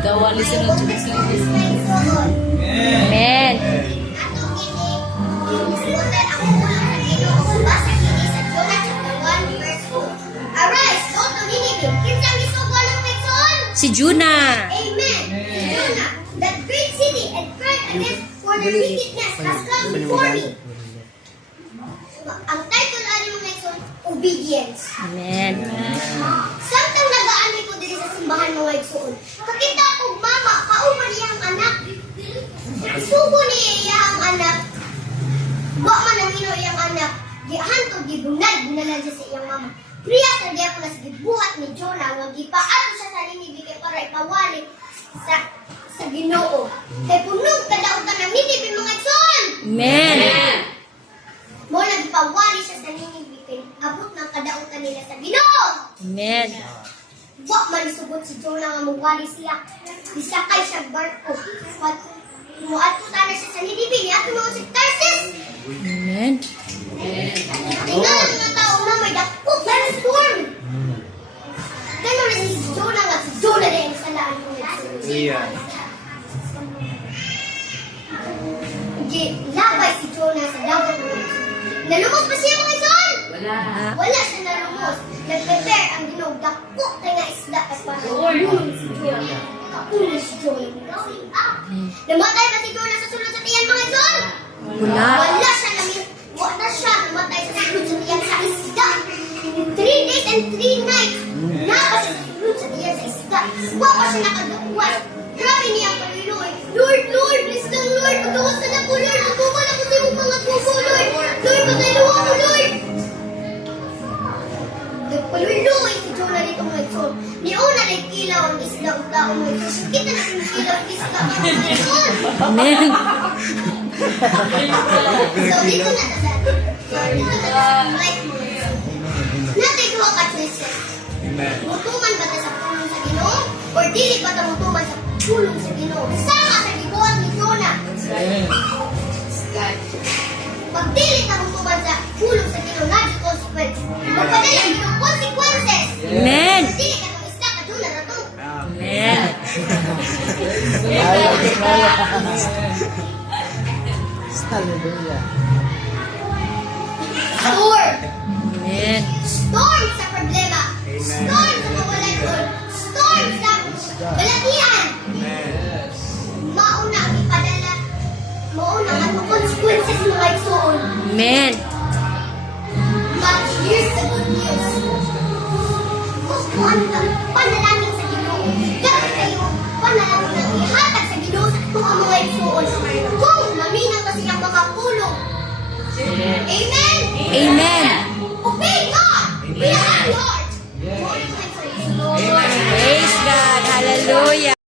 Gawali sunod Amen. Arise, go to Nineveh. Kinsang isugo ng Quezon. Si Juna. Amen. Jonah, that great city and cried against for their wickedness has come before me. Ang title ani mo ngayon, obedience. Amen. Samtang nagaani ko diri sa simbahan mga igsoon. Kakita ko mama, kauman niya ang anak. Sugo niya ang anak. Wa man ang ino iyang anak. Gihantod gibunad siya sa iyang mama. Priya sa diya ko na sige buhat ni Jonah nga gipaato siya sa Nineveh kay para ipawali sa Ginoo. Kay punog kadautan ng Nineveh mga igsoon. Amen. Mo nagpawali siya sa Nineveh kay abot ng kadautan nila sa Ginoo. Amen. Wa man isubot si Jonah nga mawali siya. Bisakay siya barko. Muadto sana siya sa Nineveh ni ato mga Tarsus. Amen. Tingnan ang mga tao na may dakot na storm. Ganun rin si Jonah nga si Jonah din sa laan mo. Labay si Jonah sa dagat mo. Nalumos pa siya mga son? Wala siya nalumos. Nag-prepare ang Ginoo dakot na nga isda at para hulun si Jonah. Kaulo si Jonah. Namatay ba si Jonah sa sulod sa tiyan mga son? Wala. Wala siya namatay sa sulod sa tiyan sa isda. 3 days and 3 nights. Napa siya sa sulod sa tiyan sa isda. Wapa siya nakagawas. Grabe niya ang paliloy. Lord, Lord, please lang, Lord. Pagawas na na po, Lord. Pagkuman ako sa iyong mga puso, Lord. Lord, pagkaluwa ko, Lord. Nagpaluloy si Jonah dito mga itsol. Ni una nagkilaw ang isda ang tao mga itsol. Kita na kilaw ang isda mga itsol. Amen. So, dito na sa life mo. Natin ko ka choices. Mutuman ba ta sa pulong sa Ginoo? Or dili ba ta mutuman sa pulong sa Ginoo? Sama sa gibuhat ni Jonah. Pag dili ka mutuman sa pulong sa Ginoo, na di consequences. Magpadala ang Ginoo consequences. Amen. Pag dili ka ng isda ka Jonah na to. Amen. Hallelujah. Storm. Amen. Storm sa problema. Storm sa kawalan ko. Storm sa balatian. Mauna ang ipadala. Mauna ang consequences mga igsoon. Amen. But here's the good news. Kung ang panalangin sa Ginoo, dapat kayo panalangin ang ihatag sa Ginoo sa mga igsoon. Kung maminang kasi ang makapulong. Amen? Amen. Obey God! Be a heart! Praise God. Hallelujah.